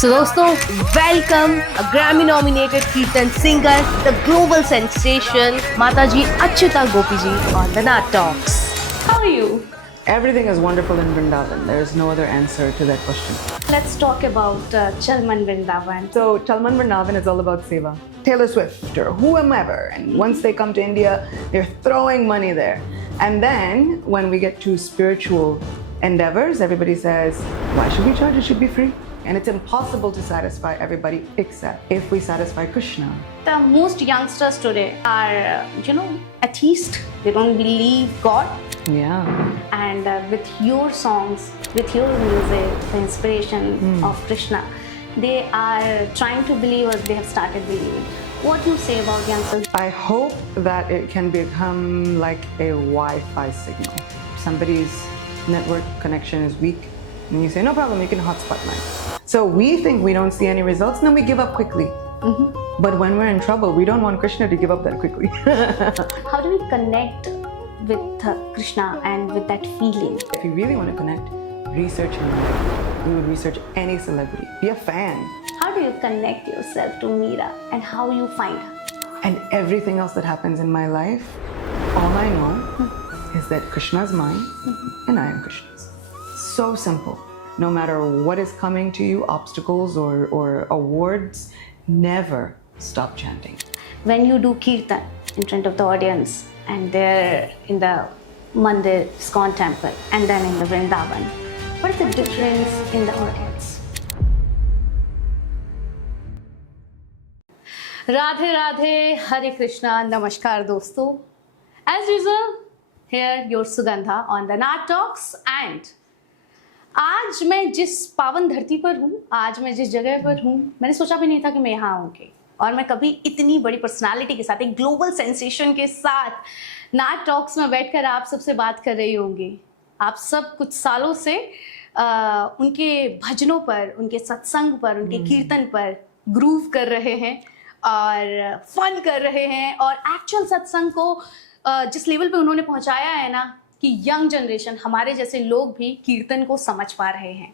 So दोस्तों, welcome a Grammy nominated Kirtan singer, the global sensation Mataji Achyuta Gopi ji on the Nat Talks. How are you? Everything is wonderful in Vrindavan. There is no other answer to that question. Let's talk about Chalman Vrindavan. So, Chalman Vrindavan is all about seva. Taylor Swift or whomever. And once they come to India, they're throwing money there. And then when we get to spiritual endeavors, everybody says, why should we charge? It should be free. And it's impossible to satisfy everybody except if we satisfy Krishna. The most youngsters today are, atheist. They don't believe God. Yeah. And with your songs, with your music, the inspiration of Krishna, they are trying to believe or they have started believing. What do you say about youngsters? I hope that it can become like a Wi-Fi signal. Somebody's network connection is weak, and you say, no problem, you can hotspot mine. So we think we don't see any results, and then we give up quickly. But when we're in trouble, we don't want Krishna to give up that quickly. How do we connect with Krishna and with that feeling? If you really want to connect, research him. We would research any celebrity. Be a fan. How do you connect yourself to Meera and how you find her? And everything else that happens in my life, all I know is that Krishna's mine and I am Krishna's. So simple. No matter what is coming to you, obstacles or awards, never stop chanting. When you do kirtan in front of the audience and they're in the Mandir, ISKCON temple, and then in the Vrindavan, what is the difference in the audience? Radhe Radhe, Hare Krishna, Namaskar दोस्तों. As usual, here your Sugandha on the Nat Talks and आज मैं जिस पावन धरती पर हूँ, आज मैं जिस जगह पर हूँ, मैंने सोचा भी नहीं था कि मैं यहाँ आऊँगी और मैं कभी इतनी बड़ी पर्सनालिटी के साथ, एक ग्लोबल सेंसेशन के साथ नाट टॉक्स में बैठकर आप सबसे बात कर रही होंगी. आप सब कुछ सालों से उनके भजनों पर, उनके सत्संग पर, उनके कीर्तन पर ग्रूव कर रहे हैं और फन कर रहे हैं और एक्चुअल सत्संग को जिस लेवल पे उन्होंने पहुंचाया है ना कि यंग जनरेशन, हमारे जैसे लोग भी कीर्तन को समझ पा रहे हैं.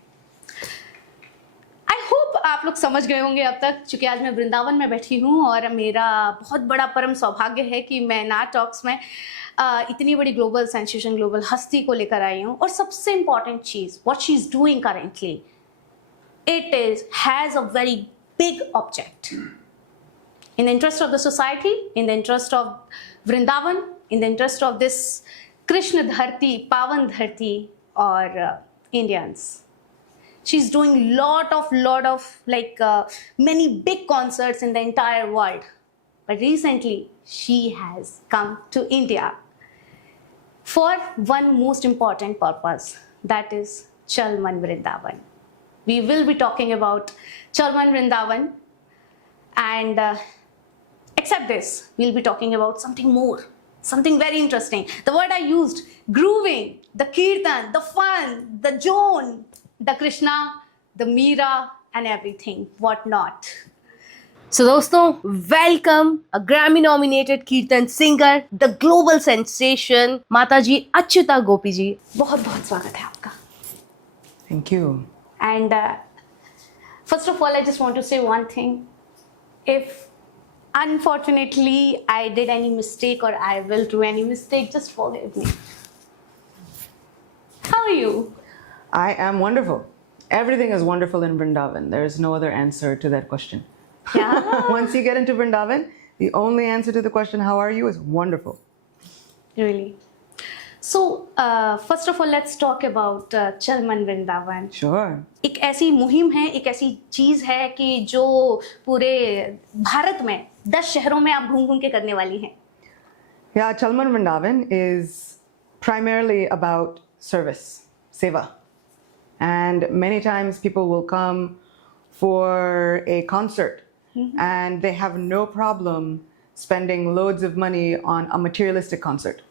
आई होप आप लोग समझ गए होंगे अब तक, क्योंकि आज मैं वृंदावन में बैठी हूँ और मेरा बहुत बड़ा परम सौभाग्य है कि मैं नाट टॉक्स में इतनी बड़ी ग्लोबल सेंसेशन, ग्लोबल हस्ती को लेकर आई हूँ. और सबसे इंपॉर्टेंट चीज, what she is doing currently, it has a very big object in the interest of the society, in the interest of Vrindavan, in the interest of this Krishna Dharti, Pavan Dharti, or Indians. She's doing lot of many big concerts in the entire world. But recently, she has come to India for one most important purpose, that is Chalman Vrindavan. We will be talking about Chalman Vrindavan and except this, we'll be talking about something more, something very interesting. The word I used, grooving, the kirtan, the fun, the Joan, the Krishna, the Meera and everything, what not. So दोस्तों, welcome a Grammy nominated Kirtan singer, the global sensation Mataji Achyuta Gopi ji. बहुत बहुत स्वागत है आपका. Thank you. And first of all, I just want to say one thing. If unfortunately I did any mistake or I will do any mistake, just forgive me. How are you? I am wonderful. Everything is wonderful in Vrindavan. There is no other answer to that question. Yeah. Once you get into Vrindavan, the only answer to the question, how are you, is wonderful. Really? So, first of all, let's talk about Chalman Vrindavan. Sure. एक ऐसी मुहिम है, एक ऐसी चीज है कि जो पूरे भारत में 10 शहरों में आप घूम घूम के करने वाली हैं. Yeah, Chalman Vrindavan is primarily about service, seva. And many times people will come for a concert and they have no problem spending loads of money on a materialistic concert.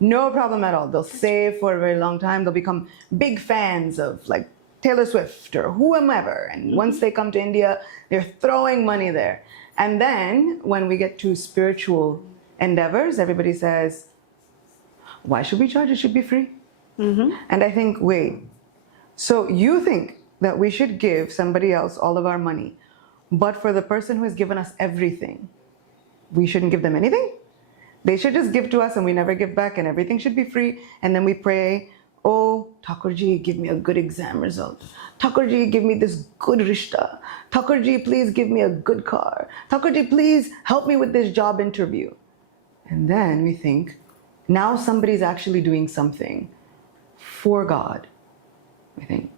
No problem at all. They'll save for a very long time. They'll become big fans of like Taylor Swift or whomever. And once they come to India, they're throwing money there. And then when we get to spiritual endeavors, everybody says, why should we charge? It should be free. And I think, wait, so you think that we should give somebody else all of our money, but for the person who has given us everything, we shouldn't give them anything? They should just give to us and we never give back and everything should be free. And then we pray, oh, Thakurji, give me a good exam result. Thakurji, give me this good rishta. Thakurji, please give me a good car. Thakurji, please help me with this job interview. And then we think, now somebody's actually doing something for God. We think,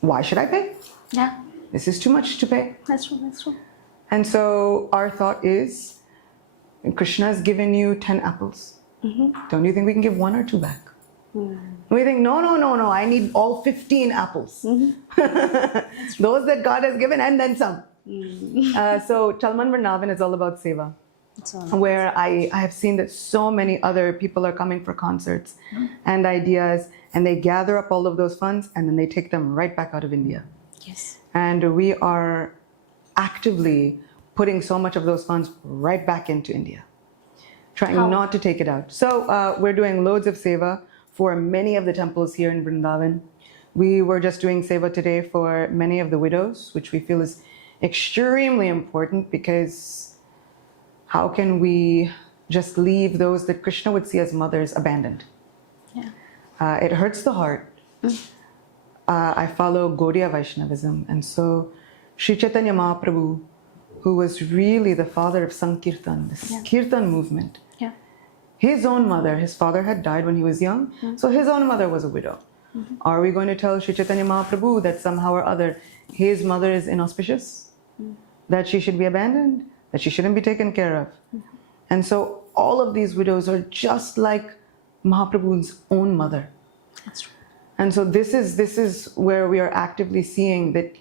why should I pay? Yeah, This is too much to pay. that's true, that's true. And so our thought is, Krishna has given you 10 apples. Don't you think we can give 1 or 2 back? We think, no, I need all 15 apples. Those that God has given and then some. So Chalman Vrindavan is all about seva, It's all where I have seen that so many other people are coming for concerts and ideas, and they gather up all of those funds and then they take them right back out of India. yes. And we are actively putting so much of those funds right back into India, trying How? not to take it out. So we're doing loads of seva for many of the temples here in Vrindavan. We were just doing seva today for many of the widows, which we feel is extremely important, because how can we just leave those that Krishna would see as mothers abandoned? Yeah. It hurts the heart. I follow Gaudiya Vaishnavism, and so Sri Chaitanya Mahaprabhu, who was really the father of Sankirtan, this Kirtan movement, Yeah. his own mother, his father had died when he was young, so his own mother was a widow. Are we going to tell Sri Chaitanya Mahaprabhu that somehow or other his mother is inauspicious? That she should be abandoned? That she shouldn't be taken care of? And so all of these widows are just like Mahaprabhu's own mother. That's true. And so this is where we are actively seeing that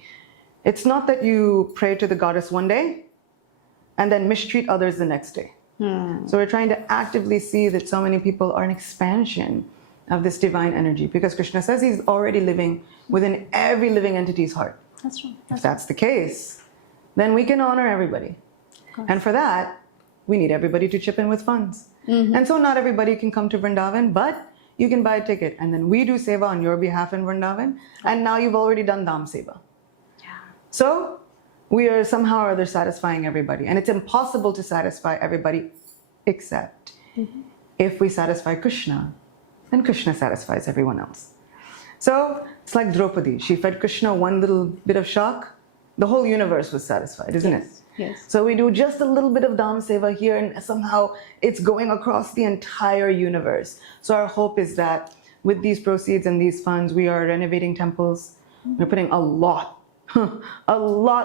it's not that you pray to the goddess one day and then mistreat others the next day. So we're trying to actively see that so many people are an expansion of this divine energy, because Krishna says he's already living within every living entity's heart. That's true. If that's the case, then we can honor everybody. And for that, we need everybody to chip in with funds. And so not everybody can come to Vrindavan, but you can buy a ticket. And then we do seva on your behalf in Vrindavan. And now you've already done Dham seva. So we are somehow or other satisfying everybody. And it's impossible to satisfy everybody except if we satisfy Krishna, then Krishna satisfies everyone else. So it's like Draupadi. She fed Krishna one little bit of shock. The whole universe was satisfied, isn't it? Yes. So we do just a little bit of Dham seva here, and somehow it's going across the entire universe. So our hope is that with these proceeds and these funds, we are renovating temples. We're putting a lot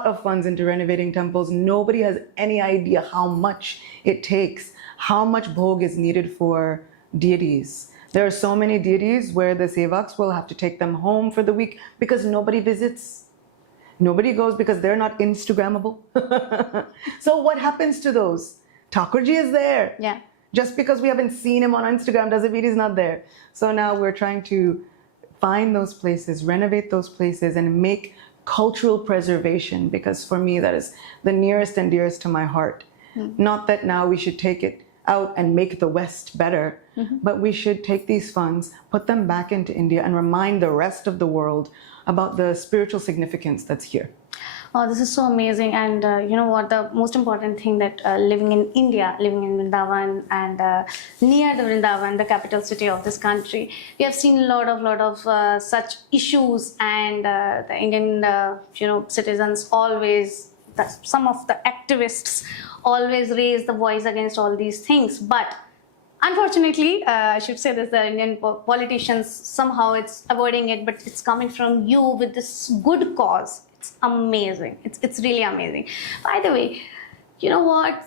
of funds into renovating temples. Nobody has any idea how much it takes, how much bhog is needed for deities. There are so many deities where the sevaks will have to take them home for the week because nobody visits. Nobody goes because they're not Instagrammable. So what happens to those? Thakurji is there. Yeah. Just because we haven't seen him on Instagram doesn't mean he's not there. So now we're trying to find those places, renovate those places, and make cultural preservation, because for me that is the nearest and dearest to my heart. Not that now we should take it out and make the West better, but we should take these funds, put them back into India, and remind the rest of the world about the spiritual significance that's here. Oh, this is so amazing. And you know what, the most important thing that living in India, living in Vrindavan and near the Vrindavan, the capital city of this country, we have seen a lot of such issues, and the Indian citizens always, some of the activists always raise the voice against all these things. But unfortunately, I should say this, the Indian politicians, somehow it's avoiding it, but it's coming from you with this good cause. It's amazing. It's really amazing. By the way, you know what?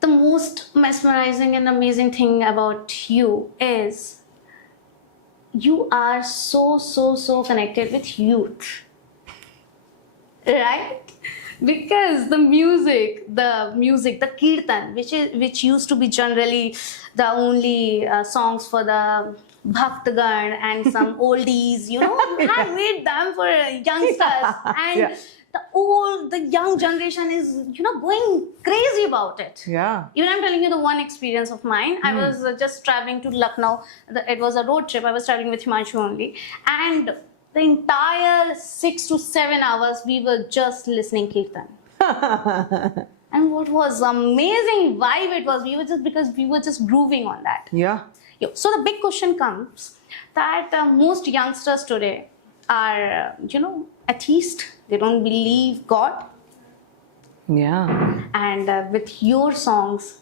The most mesmerizing and amazing thing about you is you are so connected with youth. Right? Because the music, the kirtan, which used to be generally the only songs for the Bhaktagana and some oldies, have made them for youngsters, and the young generation is, going crazy about it. Yeah. Even I'm telling you the one experience of mine. I was just traveling to Lucknow. It was a road trip. I was traveling with Himanshu only, and the entire 6 to 7 hours we were just listening kirtan. And what was amazing vibe it was. We were just grooving on that. Yeah. So the big question comes that most youngsters today are, atheist. They don't believe God. Yeah. And with your songs,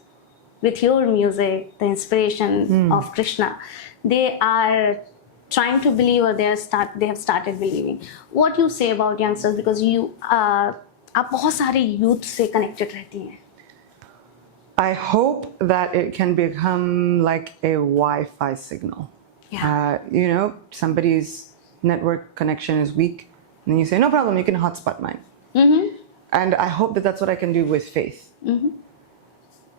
with your music, the inspiration of Krishna, they are trying to believe, or they have started believing. What you say about youngsters, because आप बहुत सारे youth से connected रहती हैं. I hope that it can become like a Wi-Fi signal. Yeah. Somebody's network connection is weak, and you say, no problem, you can hotspot mine. Mm-hmm. And I hope that that's what I can do with faith. Mm-hmm.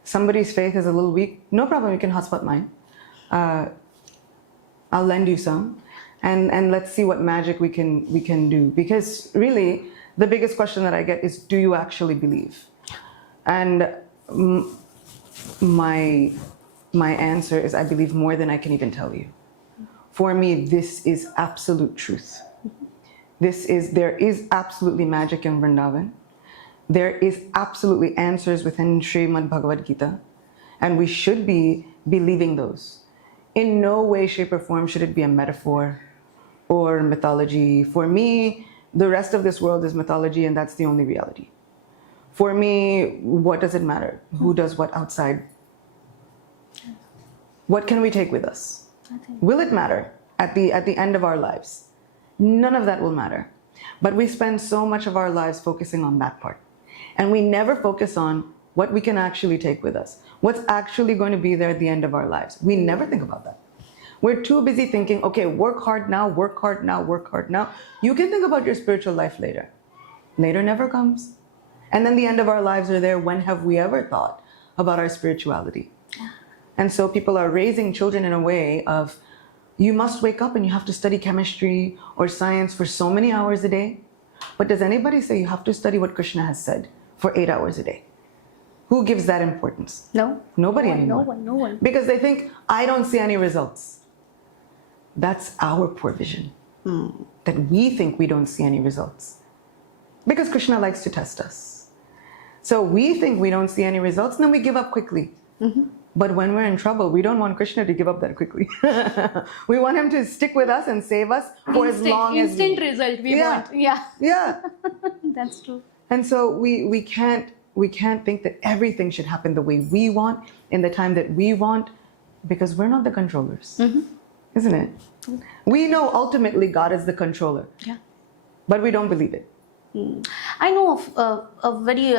Somebody's faith is a little weak, no problem, you can hotspot mine. I'll lend you some, and let's see what magic we can do. Because really, the biggest question that I get is, do you actually believe? And my answer is, I believe more than I can even tell you. For me, this is absolute truth. There is absolutely magic in Vrindavan. There is absolutely answers within Srimad Bhagavad Gita, and we should be believing those. In no way, shape, or form should it be a metaphor or mythology. For me, the rest of this world is mythology, and that's the only reality. For me, what does it matter? Who does what outside? What can we take with us? Will it matter at the end of our lives? None of that will matter. But we spend so much of our lives focusing on that part. And we never focus on what we can actually take with us. What's actually going to be there at the end of our lives. We never think about that. We're too busy thinking, okay, work hard now, work hard now, work hard now. You can think about your spiritual life later. Later never comes. And then the end of our lives are there. When have we ever thought about our spirituality? And so people are raising children in a way of, you must wake up and you have to study chemistry or science for so many hours a day. But does anybody say you have to study what Krishna has said for 8 hours a day? Who gives that importance? No. Nobody anymore. No one. Because they think, I don't see any results. That's our poor vision. That we think we don't see any results. Because Krishna likes to test us. So we think we don't see any results, and then we give up quickly. Mm-hmm. But when we're in trouble, we don't want Krishna to give up that quickly. We want him to stick with us and save us for as long as instant result we want. Yeah. That's true. And so we can't think that everything should happen the way we want in the time that we want, because we're not the controllers. Mm-hmm. Isn't it? We know ultimately God is the controller. Yeah. But we don't believe it. I know of a very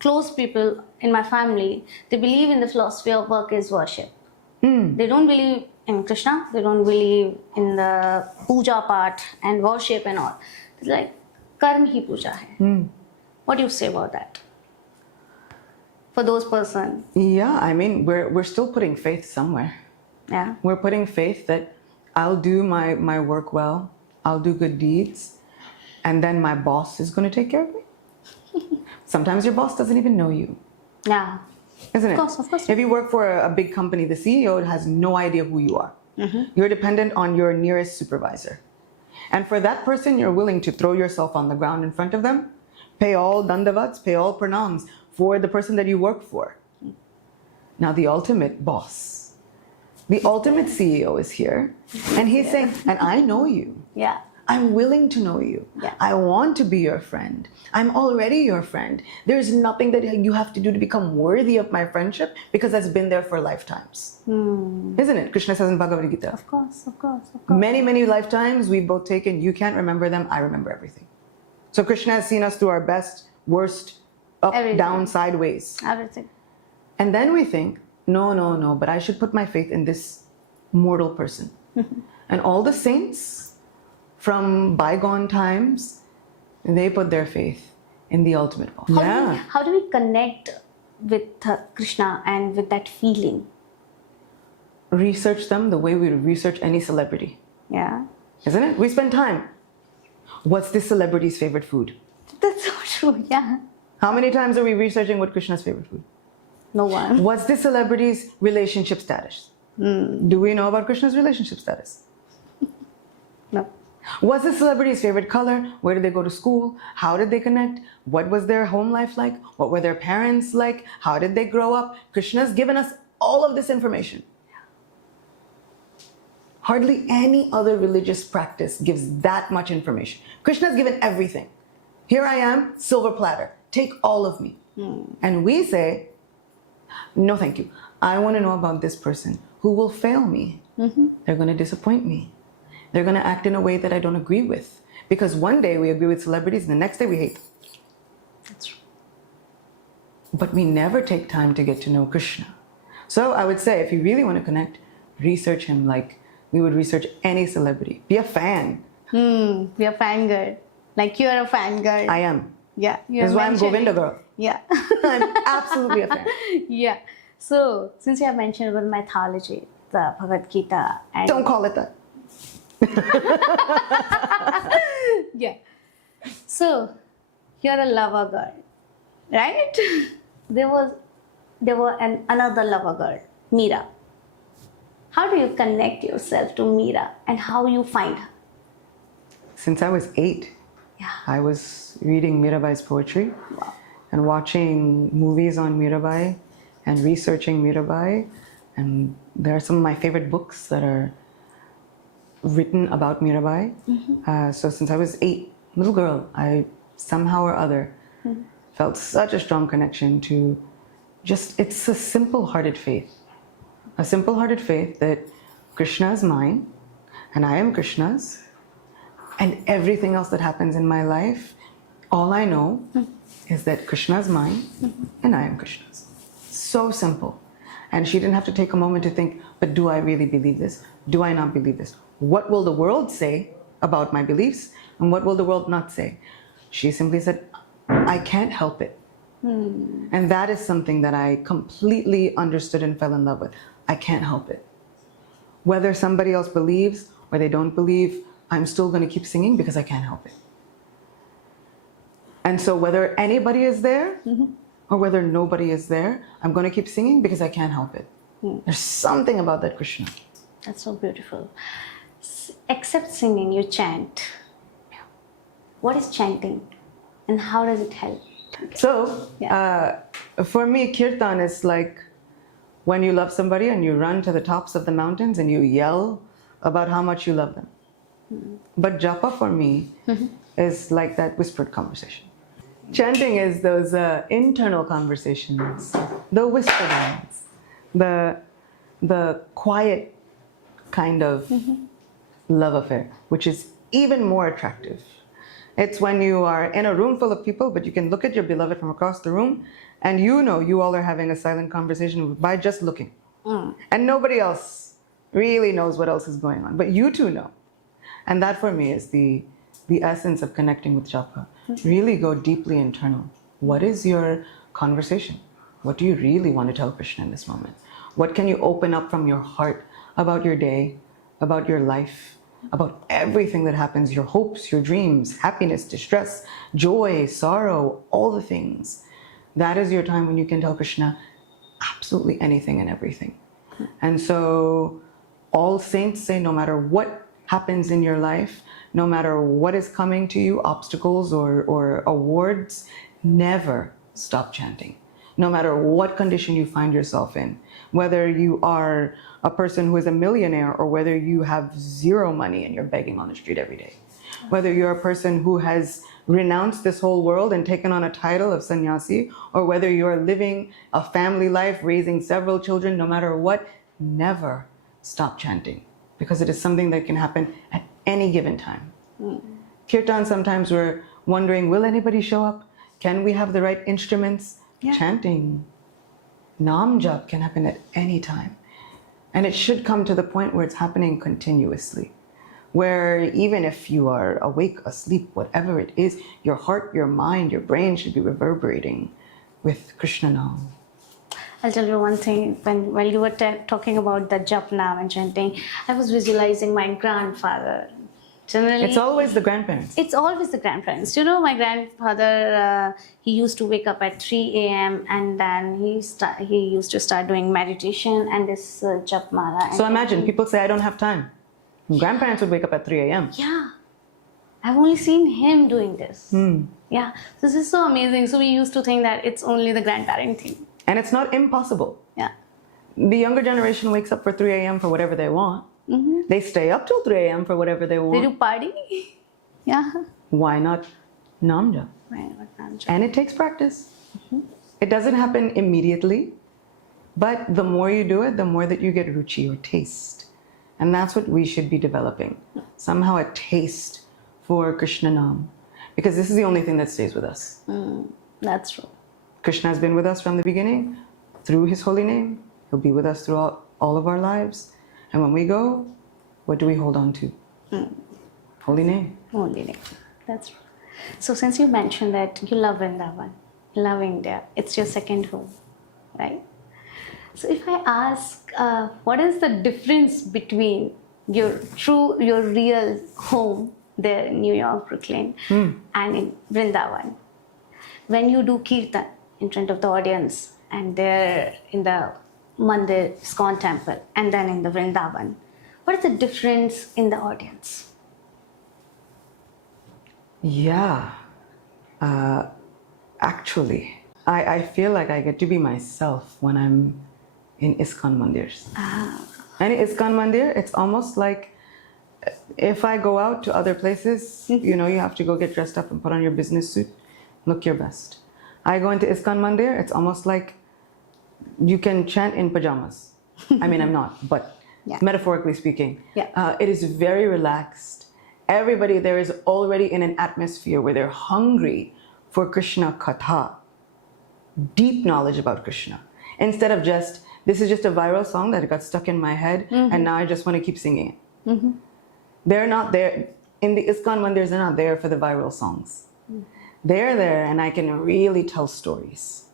close people in my family. They believe in the philosophy of work is worship. They don't believe in Krishna. They don't believe in the puja part and worship and all. It's like karm hi puja hai. What do you say about that? For those person. Yeah, I mean, we're still putting faith somewhere. Yeah. We're putting faith that I'll do my work well, I'll do good deeds, and then my boss is going to take care of me. Sometimes your boss doesn't even know you. Yeah. Isn't it? Of course. If you work for a big company, the CEO has no idea who you are. Mm-hmm. You're dependent on your nearest supervisor. And for that person, you're willing to throw yourself on the ground in front of them, pay all dandavats, pay all pranams for the person that you work for. Now the ultimate boss, the ultimate CEO is here, and he's saying, and I know you. Yeah. I'm willing to know you. Yeah. I want to be your friend. I'm already your friend. There's nothing that you have to do to become worthy of my friendship, because that's been there for lifetimes. Isn't it? Krishna says in Bhagavad Gita. Of course. Many, many lifetimes we've both taken. You can't remember them. I remember everything. So Krishna has seen us through our best, worst, up, Everything. down, sideways. Everything. And then we think, no, but I should put my faith in this mortal person. And all the saints from bygone times, they put their faith in the ultimate one. How do we connect with Krishna and with that feeling? Research them the way we research any celebrity. Yeah. Isn't it? We spend time. What's this celebrity's favorite food? That's so true. Yeah. How many times are we researching what Krishna's favorite food? No one. What's this celebrity's relationship status? Do we know about Krishna's relationship status? No. Was the celebrity's favorite color? Where did they go to school? How did they connect? What was their home life like? What were their parents like? How did they grow up? Krishna's given us all of this information. Hardly any other religious practice gives that much information. Krishna's given everything. Here I am, silver platter. Take all of me. And we say, no, thank you. I want to know about this person who will fail me. They're going to disappoint me. They're going to act in a way that I don't agree with. Because one day we agree with celebrities and the next day we hate them. That's true. But we never take time to get to know Krishna. So I would say, if you really want to connect, research him like we would research any celebrity. Be a fan. Be a fangirl. Like you're a fangirl. I am. Yeah. That's why I'm Govinda girl. Yeah. I'm absolutely a fan. Yeah. So, since you have mentioned about mythology, the Bhagavad Gita, and Don't call it that. yeah. So, you're a lover girl, right? there was another lover girl, Meera. How do you connect yourself to Meera and how you find her? Since I was 8, Yeah. I was reading Mirabai's poetry Wow. and watching movies on Mirabai and researching Mirabai. And there are some of my favorite books that are written about Mirabai. So since I was 8, little girl, I somehow or other felt such a strong connection to it's a simple-hearted faith. A simple-hearted faith that Krishna is mine and I am Krishna's. And everything else that happens in my life, all I know is that Krishna is mine and I am Krishna's. So simple. And she didn't have to take a moment to think, but do I really believe this? Do I not believe this? What will the world say about my beliefs? And what will the world not say? She simply said, I can't help it. And that is something that I completely understood and fell in love with. I can't help it. Whether somebody else believes or they don't believe, I'm still going to keep singing because I can't help it. And so whether anybody is there or whether nobody is there, I'm going to keep singing because I can't help it. There's something about that Krishna. That's so beautiful. Except singing, you chant. What is chanting and how does it help? So for me, kirtan is like when you love somebody and you run to the tops of the mountains and you yell about how much you love them. But japa for me is like that whispered conversation. Chanting is those internal conversations, the whispered ones, the quiet kind of love affair, which is even more attractive. It's when you are in a room full of people, but you can look at your beloved from across the room, and you know you all are having a silent conversation by just looking. And nobody else really knows what else is going on, but you two know. And that for me is the essence of connecting with japa. Really go deeply internal. What is your conversation? What do you really want to tell Krishna in this moment? What can you open up from your heart about your day, about your life, about everything that happens, your hopes, your dreams, happiness, distress, joy, sorrow, all the things. That is your time when you can tell Krishna absolutely anything and everything. And so all saints say no matter what happens in your life, no matter what is coming to you, obstacles or awards, never stop chanting. No matter what condition you find yourself in, whether you are a person who is a millionaire or whether you have zero money and you're begging on the street every day, whether you're a person who has renounced this whole world and taken on a title of sannyasi, or whether you're living a family life, raising several children, no matter what, never stop chanting, because it is something that can happen at any given time. Kirtan, sometimes we're wondering, will anybody show up? Can we have the right instruments? Yeah. Chanting, Nam Jap can happen at any time. And it should come to the point where it's happening continuously, where even if you are awake, asleep, whatever it is, your heart, your mind, your brain should be reverberating with Krishna Nam. I'll tell you one thing. While you were talking about the jap nam and chanting, I was visualizing my grandfather. Generally, It's always the grandparents. It's always the grandparents. You know, my grandfather, he used to wake up at 3 a.m. and then he used to start doing meditation and this jap mala. So imagine, people say, I don't have time. Grandparents would wake up at 3 a.m. Yeah. I've only seen him doing this. Yeah, this is so amazing. So we used to think that it's only the grandparent thing. And it's not impossible. Yeah. The younger generation wakes up for 3 a.m. for whatever they want. They stay up till 3 a.m. for whatever they They want. do party. Yeah. Why not namja? Right, what I'm And it takes practice. It doesn't happen immediately, but the more you do it, the more that you get ruchi or taste. And that's what we should be developing. Somehow a taste for Krishna Nam. Because this is the only thing that stays with us. That's true. Krishna has been with us from the beginning through his holy name. He'll be with us throughout all of our lives. And when we go, what do we hold on to? Holy name. Only name. That's true. So since you mentioned that you love Vrindavan, you love India, it's your second home, right? So if I ask, what is the difference between your real home there in New York, Brooklyn, and in Vrindavan? When you do kirtan in front of the audience and there in the Mandir, ISKCON temple, and then in the Vrindavan, what is the difference in the audience? Yeah. Actually, I feel like I get to be myself when I'm in ISKCON Mandirs. And in ISKCON Mandir, it's almost like if I go out to other places, you know, you have to go get dressed up and put on your business suit, look your best. I go into ISKCON Mandir, it's almost like you can chant in pajamas. I mean, I'm not, but Yeah. metaphorically speaking, Yeah. it is very relaxed. Everybody there is already in an atmosphere where they're hungry for Krishna Katha, deep knowledge about Krishna. Instead of just, this is just a viral song that got stuck in my head and now I just want to keep singing it. They're not there, in the ISKCON Mandirs, they're not there for the viral songs. They're there and I can really tell stories.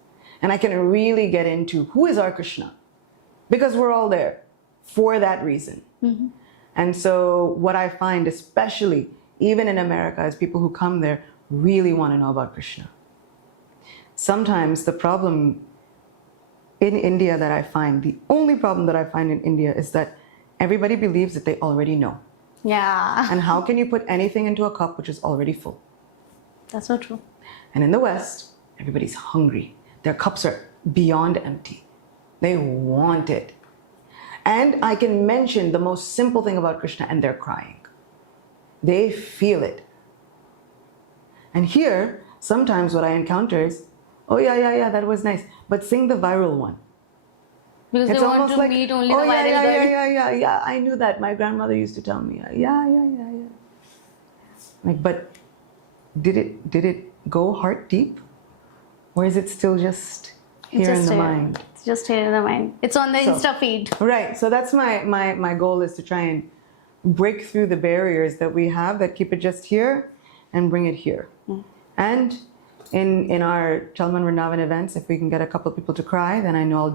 And I can really get into who is our Krishna. Because we're all there for that reason. And so what I find, especially even in America, is people who come there really want to know about Krishna. Sometimes the problem in India that I find, the only problem that I find in India is that everybody believes that they already know. Yeah, And how can you put anything into a cup which is already full? that's so true. And in the West, everybody's hungry. Their cups are beyond empty. They want it. And I can mention the most simple thing about Krishna and they're crying. They feel it. And here, sometimes what I encounter is, oh yeah, that was nice. But sing the viral one. Because It's they want almost to like, meet only oh the viral girl. yeah, I knew that. My grandmother used to tell me. Yeah. Like, but did it go heart deep? Or is it still just here in the mind? It's just here in the mind. It's on the So- Insta feed. Right. So that's my goal, is to try and break through the barriers that we have that keep it just here and bring it here. And in our Chalman Vrindavan events, if we can get a couple people to cry, then I know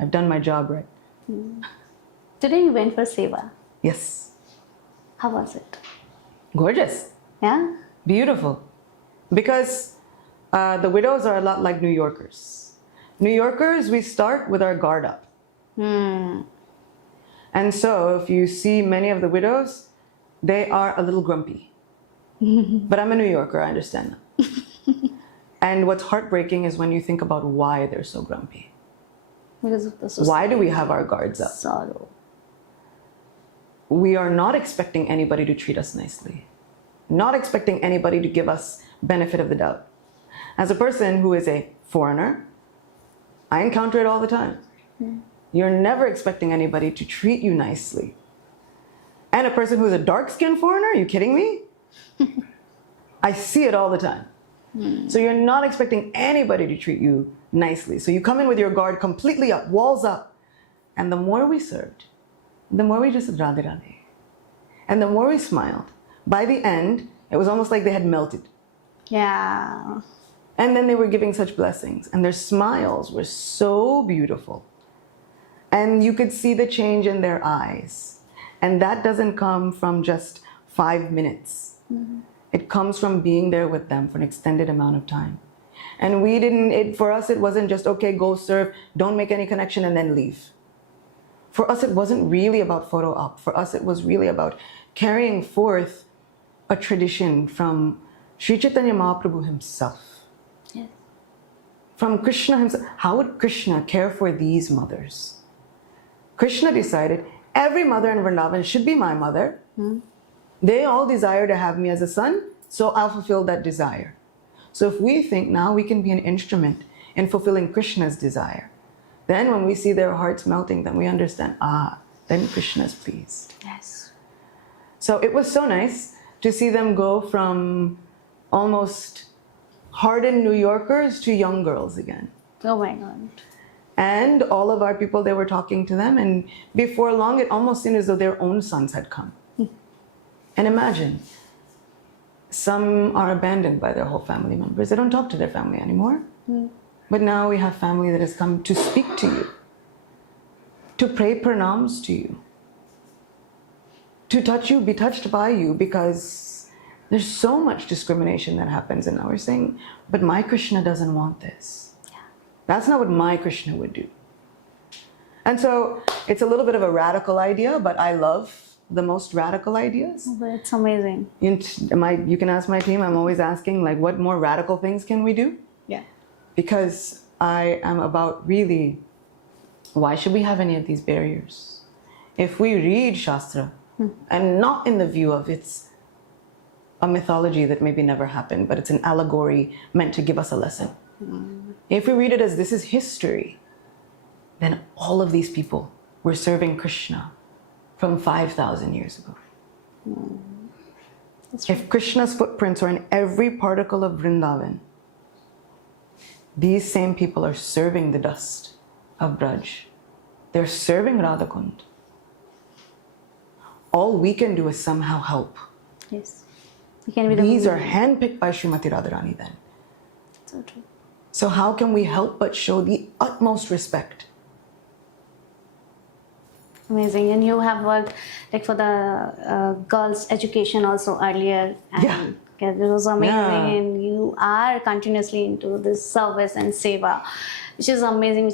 I've done my job right. Today you went for Seva. Yes. How was it? Gorgeous. Yeah? Beautiful. Because the widows are a lot like New Yorkers. New Yorkers, we start with our guard up. And so if you see many of the widows, they are a little grumpy. But I'm a New Yorker, I understand that. And what's heartbreaking is when you think about why they're so grumpy. Because of the society. Why do we have our guards up? Sorrow. We are not expecting anybody to treat us nicely. Not expecting anybody to give us benefit of the doubt. As a person who is a foreigner, I encounter it all the time. You're never expecting anybody to treat you nicely. And a person who's a dark-skinned foreigner, are you kidding me? I see it all the time. So you're not expecting anybody to treat you nicely. So you come in with your guard completely up, walls up. And the more we served, the more we just Radhe Radhe. And the more we smiled, by the end, it was almost like they had melted. Yeah. And then they were giving such blessings. And their smiles were so beautiful. And you could see the change in their eyes. And that doesn't come from just 5 minutes. It comes from being there with them for an extended amount of time. And for us, it wasn't just, okay, go serve, don't make any connection and then leave. For us, it wasn't really about photo op. For us, it was really about carrying forth a tradition from Sri Chaitanya Mahaprabhu himself. Yes. From Krishna himself. How would Krishna care for these mothers? Krishna decided every mother in Vrindavan should be my mother. They all desire to have me as a son, so I'll fulfill that desire. So if we think now we can be an instrument in fulfilling Krishna's desire, then when we see their hearts melting, then we understand, then Krishna is pleased. Yes. So it was so nice to see them go from almost hardened New Yorkers to young girls again. Oh my God. And all of our people, they were talking to them, and before long, it almost seemed as though their own sons had come. And imagine, some are abandoned by their whole family members. They don't talk to their family anymore. But now we have family that has come to speak to you, to pray pranams to you, to touch you, be touched by you, because there's so much discrimination that happens. And now we're saying, but my Krishna doesn't want this. That's not what my Krishna would do. And so it's a little bit of a radical idea, but I love the most radical ideas. But it's amazing. You can ask my team, I'm always asking, like, what more radical things can we do? Yeah. Because I am about really, why should we have any of these barriers? If we read Shastra, and not in the view of it's a mythology that maybe never happened, but it's an allegory meant to give us a lesson. If we read it as this is history, then all of these people were serving Krishna from 5,000 years ago. If Krishna's footprints are in every particle of Vrindavan, these same people are serving the dust of Braj. They're serving Radhakund. All we can do is somehow help. Yes. You can be the These are handpicked by Srimati Radharani then. So true. So how can we help but show the utmost respect? Amazing. And you have worked like for the girls' education also earlier. And Yeah. It was amazing. Yeah. And you are continuously into this service and seva, which is amazing,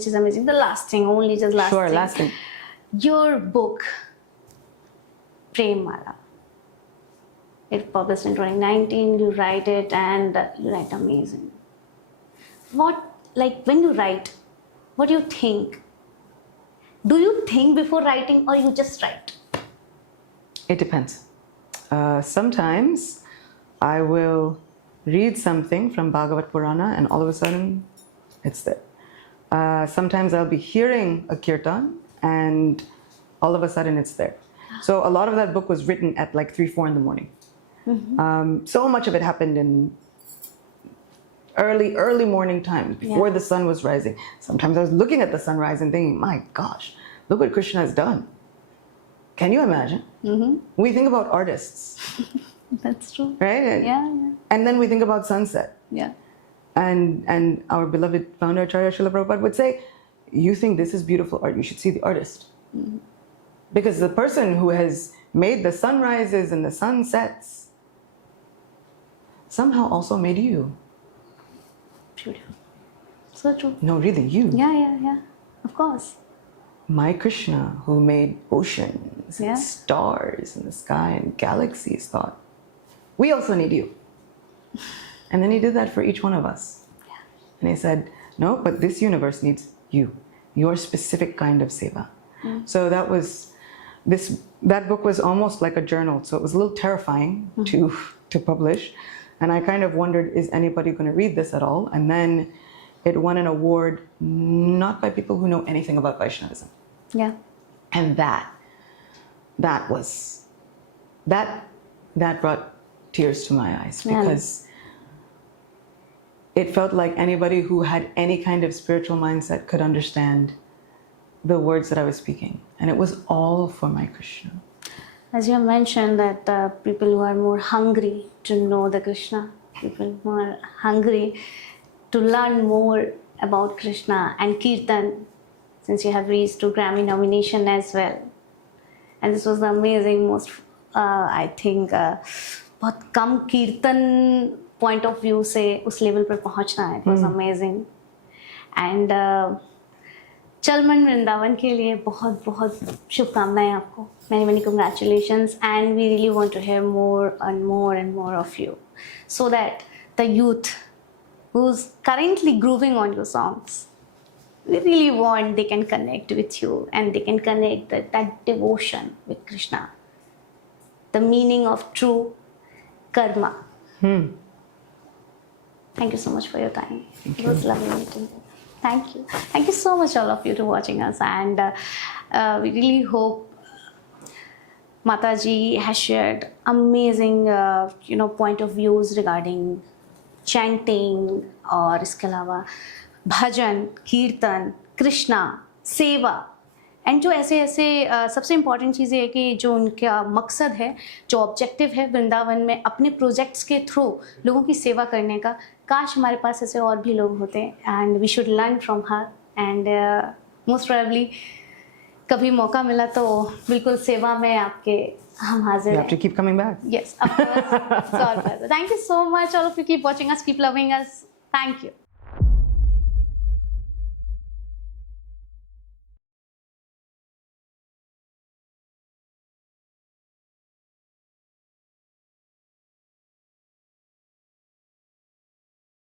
The last thing, only just last Sure, thing. last thing. Your book, Prem Mala. It published in 2019. You write it and you write amazing. When you write, what do you think? Do you think before writing or you just write? It depends. Sometimes I will read something from Bhagavad Purana and all of a sudden it's there. Sometimes I'll be hearing a kirtan and all of a sudden it's there. So a lot of that book was written at like 3, 4 in the morning. So much of it happened in early morning times before the sun was rising. Sometimes I was looking at the sunrise and thinking, my gosh, look what Krishna has done. Can you imagine? We think about artists, That's true. right? Yeah. And then we think about sunset. Yeah. And our beloved founder, Acharya Srila Prabhupada, would say, you think this is beautiful art, you should see the artist. Because the person who has made the sunrises and the sunsets somehow also made you. Beautiful. So true. No, really, you. Yeah. Of course. My Krishna, who made oceans Yeah. and stars in the sky and galaxies, thought, we also need you. And then he did that for each one of us. Yeah. And he said, no, but this universe needs you, your specific kind of seva. So that book was almost like a journal. So it was a little terrifying to publish. And I kind of wondered, is anybody going to read this at all? And then it won an award, not by people who know anything about Vaishnavism. Yeah. And that brought tears to my eyes because it felt like anybody who had any kind of spiritual mindset could understand the words that I was speaking. And it was all for my Krishna. As you mentioned that people who are more hungry to know the Krishna, people who are hungry to learn more about Krishna and Kirtan, since you have reached to Grammy nomination as well. And this was the amazing, most, I think, बहुत कम कीर्तन point of view से उस level पर पहुंचना है. It was amazing. And चलमन Vrindavan के लिए बहुत बहुत शुभकामनाएं आपको. Many congratulations, and we really want to hear more and more and more of you, so that the youth who's currently grooving on your songs, we really want they can connect with you and they can connect that devotion with Krishna, the meaning of true karma. Thank you so much for your time. It was lovely meeting you. Thank you. Thank you so much, all of you, to watching us, and we really hope Mataji has shared amazing, point of views regarding chanting और इसके अलावा भजन, कीर्तन, कृष्णा, सेवा, and जो ऐसे सबसे important चीज़ ये है कि जो उनका मकसद है, जो ऑब्जेक्टिव है वृंदावन में अपने प्रोजेक्ट्स के थ्रू लोगों की सेवा करने का. काश हमारे पास ऐसे और भी लोग होते, and we should learn from her, and most probably कभी मौका मिला तो बिल्कुल सेवा में आपके हम हाजिर You हैं. have to keep coming back. Yes, of course. Thank you so much. All of you keep watching us, keep loving us. Thank you.